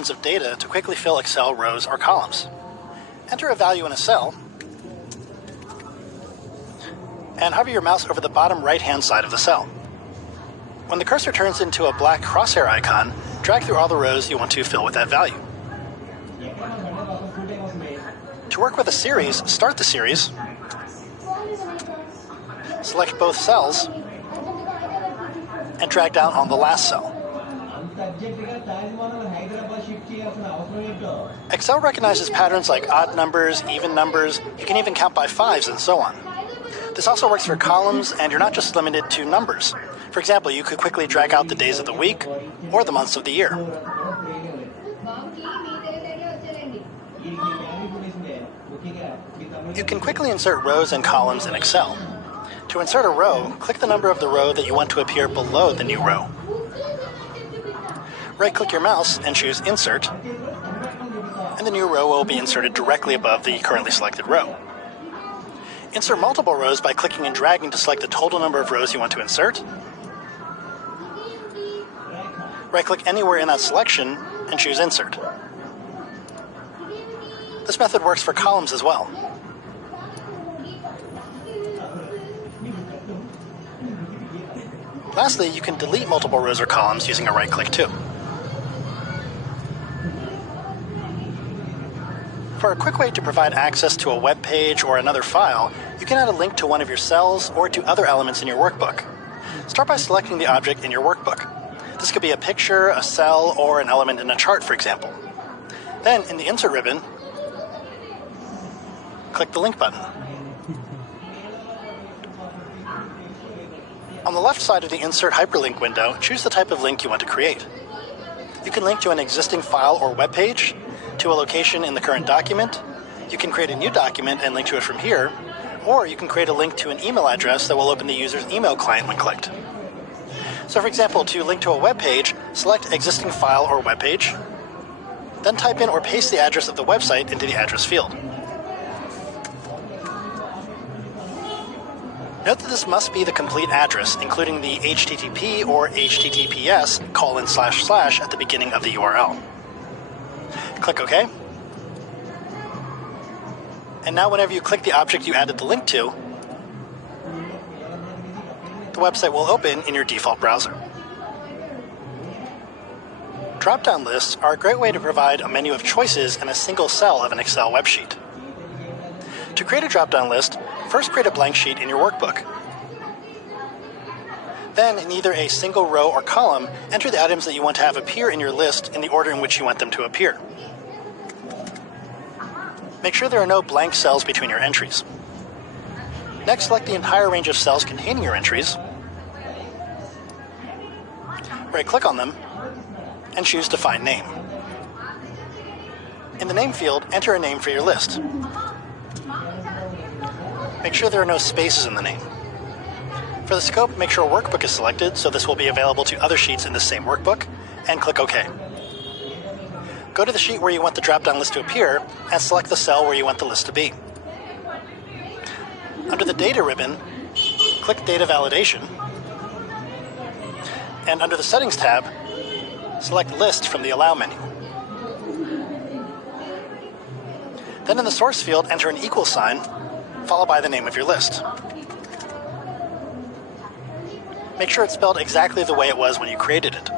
patterns of data to quickly fill Excel rows or columns. Enter a value in a cell, and hover your mouse over the bottom right-hand side of the cell. When the cursor turns into a black crosshair icon, drag through all the rows you want to fill with that value. To work with a series, start the series, select both cells, and drag down on the last cell. Excel recognizes patterns like odd numbers, even numbers, you can even count by fives and so on. This also works for columns, and you're not just limited to numbers. For example, you could quickly drag out the days of the week or the months of the year. You can quickly insert rows and columns in Excel. To insert a row, click the number of the row that you want to appear below the new row. Right-click your mouse and choose Insert, and the new row will be inserted directly above the currently selected row. Insert multiple rows by clicking and dragging to select the total number of rows you want to insert. Right-click anywhere in that selection and choose Insert. This method works for columns as well. Lastly, you can delete multiple rows or columns using a right-click too. For a quick way to provide access to a web page or another file, you can add a link to one of your cells or to other elements in your workbook. Start by selecting the object in your workbook. This could be a picture, a cell, or an element in a chart, for example. Then, in the Insert ribbon, click the Link button. On the left side of the Insert Hyperlink window, choose the type of link you want to create. You can link to an existing file or web page, to a location in the current document. You can create a new document and link to it from here, or you can create a link to an email address that will open the user's email client when clicked. So for example, to link to a web page, select Existing File or Web Page, then type in or paste the address of the website into the address field. Note that this must be the complete address, including the HTTP or HTTPS:// at the beginning of the URL. Click OK. And now whenever you click the object you added the link to, the website will open in your default browser. Drop-down lists are a great way to provide a menu of choices in a single cell of an Excel web sheet. To create a drop-down list, first create a blank sheet in your workbook. Then, in either a single row or column, enter the items that you want to have appear in your list in the order in which you want them to appear. Make sure there are no blank cells between your entries. Next, select the entire range of cells containing your entries, right-click on them, and choose Define Name. In the Name field, enter a name for your list. Make sure there are no spaces in the name. For the scope, make sure Workbook is selected, so this will be available to other sheets in the same workbook, and click OK. Go to the sheet where you want the drop-down list to appear, and select the cell where you want the list to be. Under the Data ribbon, click Data Validation, and under the Settings tab, select List from the Allow menu. Then in the Source field, enter an equal sign, followed by the name of your list. Make sure it's spelled exactly the way it was when you created it.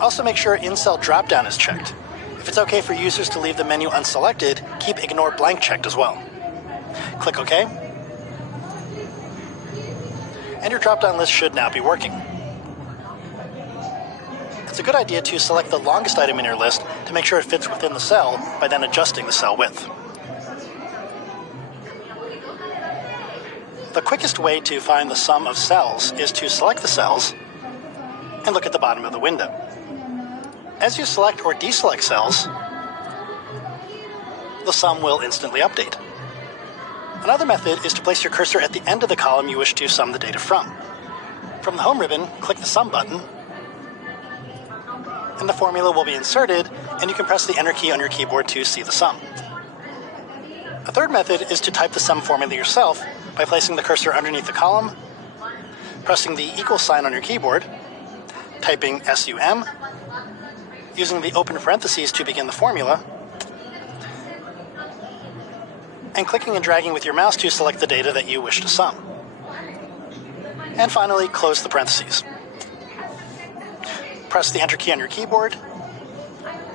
Also make sure In-Cell Dropdown is checked. If it's okay for users to leave the menu unselected, keep Ignore Blank checked as well. Click OK. And your drop-down list should now be working. It's a good idea to select the longest item in your list to make sure it fits within the cell by then adjusting the cell width. The quickest way to find the sum of cells is to select the cells and look at the bottom of the window. As you select or deselect cells, the sum will instantly update. Another method is to place your cursor at the end of the column you wish to sum the data from. From the Home ribbon, click the Sum button, and the formula will be inserted, and you can press the Enter key on your keyboard to see the sum. A third method is to type the sum formula yourself by placing the cursor underneath the column, pressing the equal sign on your keyboard, typing SUM, using the open parentheses to begin the formula, and clicking and dragging with your mouse to select the data that you wish to sum. And finally, close the parentheses. Press the Enter key on your keyboard,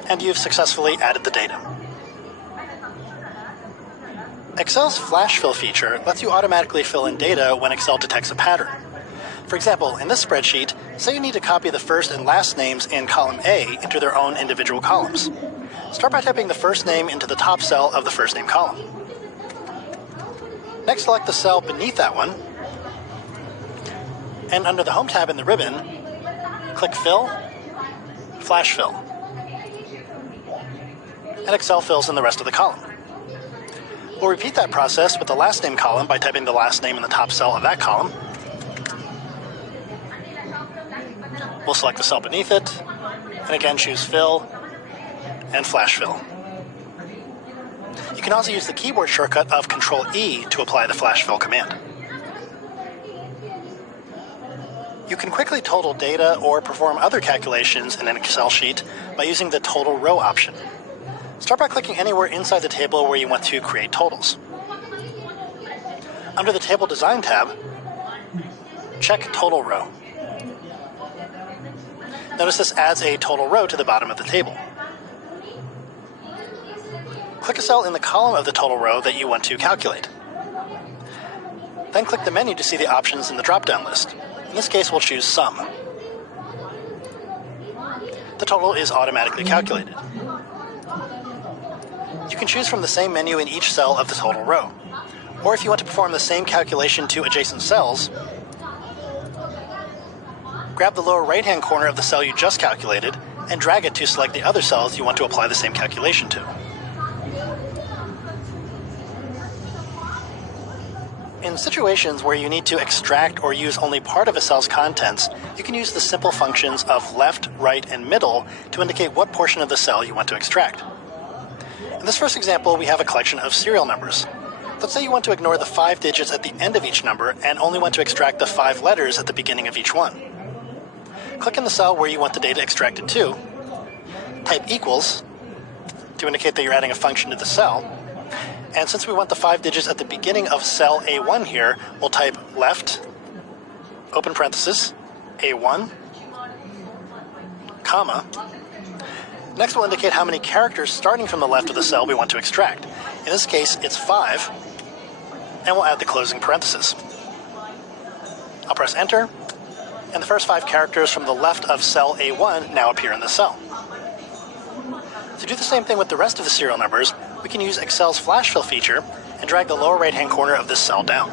and you've successfully added the data. Excel's flash fill feature lets you automatically fill in data when Excel detects a pattern. For example, in this spreadsheet, say you need to copy the first and last names in column A into their own individual columns. Start by typing the first name into the top cell of the first name column. Next, select the cell beneath that one, and under the Home tab in the ribbon, click Fill, Flash Fill. And Excel fills in the rest of the column. We'll repeat that process with the last name column by typing the last name in the top cell of that column. We'll select the cell beneath it, and again choose Fill and Flash Fill. You can also use the keyboard shortcut of Control-E to apply the Flash Fill command. You can quickly total data or perform other calculations in an Excel sheet by using the Total Row option. Start by clicking anywhere inside the table where you want to create totals. Under the Table Design tab, check Total Row. Notice this adds a total row to the bottom of the table. Click a cell in the column of the total row that you want to calculate. Then click the menu to see the options in the drop-down list. In this case, we'll choose Sum. The total is automatically calculated. You can choose from the same menu in each cell of the total row. Or if you want to perform the same calculation to adjacent cells, grab the lower right-hand corner of the cell you just calculated and drag it to select the other cells you want to apply the same calculation to. In situations where you need to extract or use only part of a cell's contents, you can use the simple functions of left, right, and middle to indicate what portion of the cell you want to extract. In this first example, we have a collection of serial numbers. Let's say you want to ignore the 5 digits at the end of each number and only want to extract the 5 letters at the beginning of each one. Click in the cell where you want the data extracted to, type equals to indicate that you're adding a function to the cell, and since we want the 5 digits at the beginning of cell A1 here, we'll type left, open parenthesis, A1, comma. Next we'll indicate how many characters starting from the left of the cell we want to extract. In this case, it's 5, and we'll add the closing parenthesis. I'll press Enter, and the first 5 characters from the left of cell A1 now appear in the cell. To do the same thing with the rest of the serial numbers, we can use Excel's Flash Fill feature and drag the lower right-hand corner of this cell down.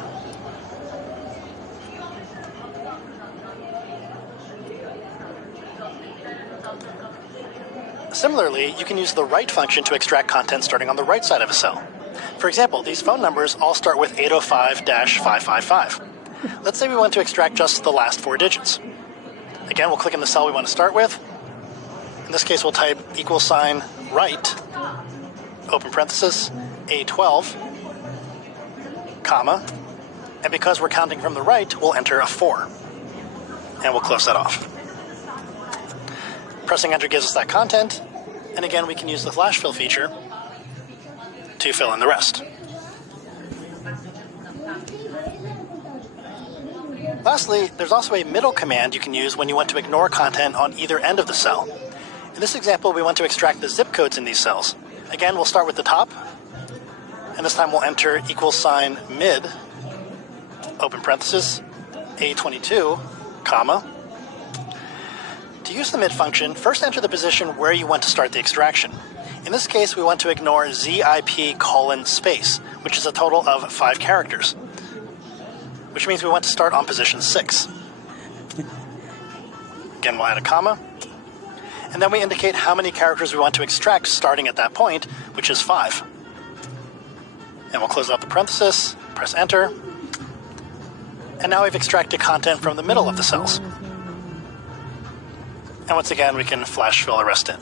Similarly, you can use the right function to extract content starting on the right side of a cell. For example, these phone numbers all start with 805-555. Let's say we want to extract just the last 4 digits. Again, we'll click in the cell we want to start with. In this case, we'll type $right, open parenthesis, A12, comma, and because we're counting from the right, we'll enter a 4. And we'll close that off. Pressing Enter gives us that content, and again, we can use the Flash Fill feature to fill in the rest. Lastly, there's also a middle command you can use when you want to ignore content on either end of the cell. In this example, we want to extract the zip codes in these cells. Again, we'll start with the top, and this time we'll enter =mid, open parenthesis, A22, comma. To use the mid function, first enter the position where you want to start the extraction. In this case, we want to ignore ZIP:space, which is a total of 5 characters, which means we want to start on position 6. Again, we'll add a comma, and then we indicate how many characters we want to extract starting at that point, which is 5. And we'll close out the parenthesis, press Enter, and now we've extracted content from the middle of the cells. And once again, we can flash fill the rest in.